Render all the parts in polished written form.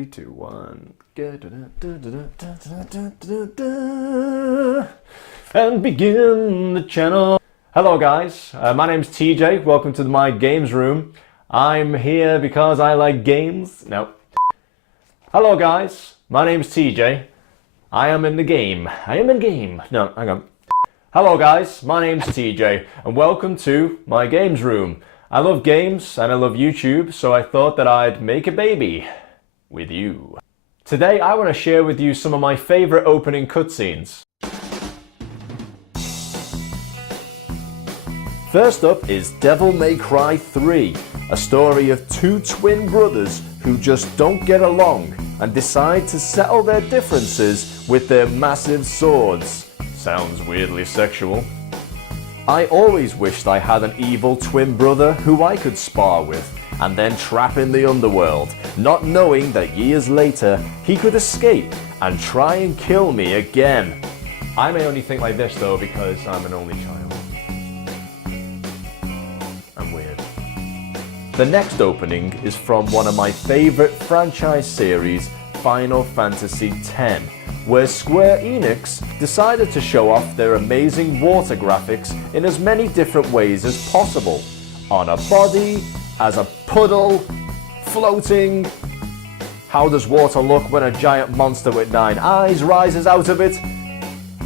3, 2, 1. And begin the channel. Hello guys, my name's TJ. Welcome to my games room. I'm here because I like games. No. Hello guys, my name's TJ. I am in the game. No, hang on. Hello guys, my name's TJ and welcome to my games room. I love games and I love YouTube, so I thought that I'd make a baby with you. Today I want to share with you some of my favorite opening cutscenes. First up is Devil May Cry 3, a story of two twin brothers who just don't get along and decide to settle their differences with their massive swords. Sounds weirdly sexual. I always wished I had an evil twin brother who I could spar with and then trap in the underworld, not knowing that years later he could escape and try and kill me again. I may only think like this though because I'm an only child. I'm weird. The next opening is from one of my favorite franchise series, Final Fantasy X, where Square Enix decided to show off their amazing water graphics in as many different ways as possible. On a body, as a puddle, floating. How does water look when a giant monster with 9 eyes rises out of it?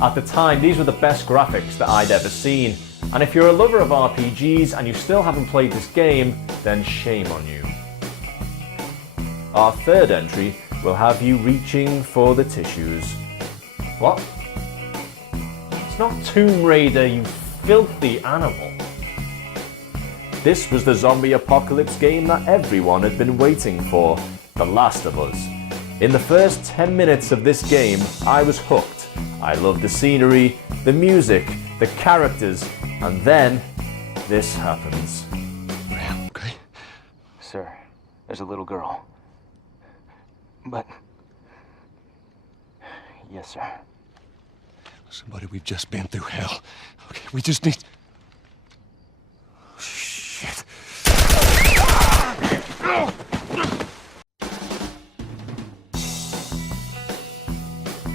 At the time, these were the best graphics that I'd ever seen. And if you're a lover of RPGs and you still haven't played this game, then shame on you. Our third entry will have you reaching for the tissues. What? It's not Tomb Raider, you filthy animal. This was the zombie apocalypse game that everyone had been waiting for, The Last of Us. In the first 10 minutes of this game, I was hooked. I loved the scenery, the music, the characters, and then this happens. Okay. Sir, there's a little girl. But... yes, sir. Listen, buddy, we've just been through hell. Okay, we just need... Shit.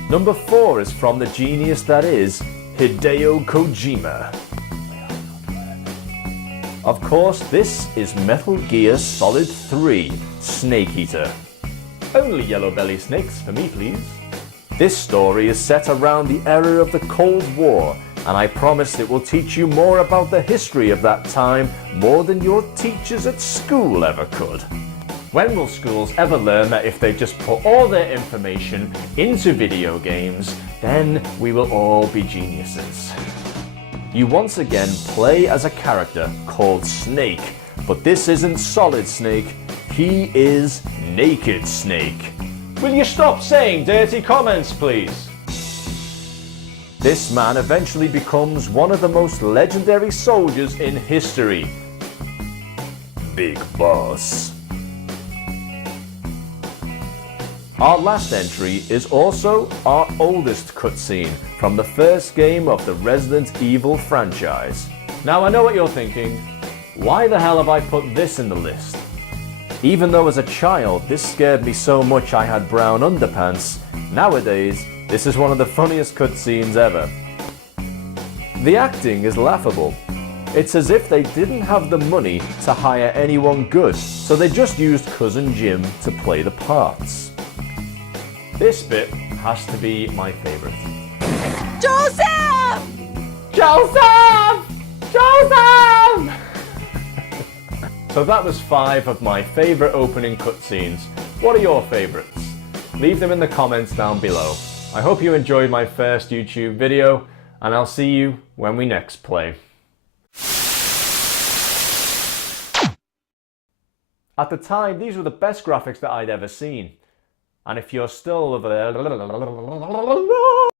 Number 4 is from the genius that is Hideo Kojima. Of course, this is Metal Gear Solid 3, Snake Eater. Only yellow belly snakes for me, please. This story is set around the era of the Cold War, and I promise it will teach you more about the history of that time more than your teachers at school ever could. When will schools ever learn that if they just put all their information into video games, then we will all be geniuses? You once again play as a character called Snake, but this isn't Solid Snake, he is Naked Snake. Will you stop saying dirty comments, please? This man eventually becomes one of the most legendary soldiers in history. Big Boss. Our last entry is also our oldest cutscene from the first game of the Resident Evil franchise. Now I know what you're thinking, why the hell have I put this in the list? Even though as a child this scared me so much I had brown underpants, nowadays this is one of the funniest cutscenes ever. The acting is laughable. It's as if they didn't have the money to hire anyone good, so they just used Cousin Jim to play the parts. This bit has to be my favorite. Joseph! Joseph! Joseph! So that was 5 of my favorite opening cutscenes. What are your favorites? Leave them in the comments down below. I hope you enjoyed my first YouTube video, and I'll see you when we next play. At the time, these were the best graphics that I'd ever seen. And if you're still over there...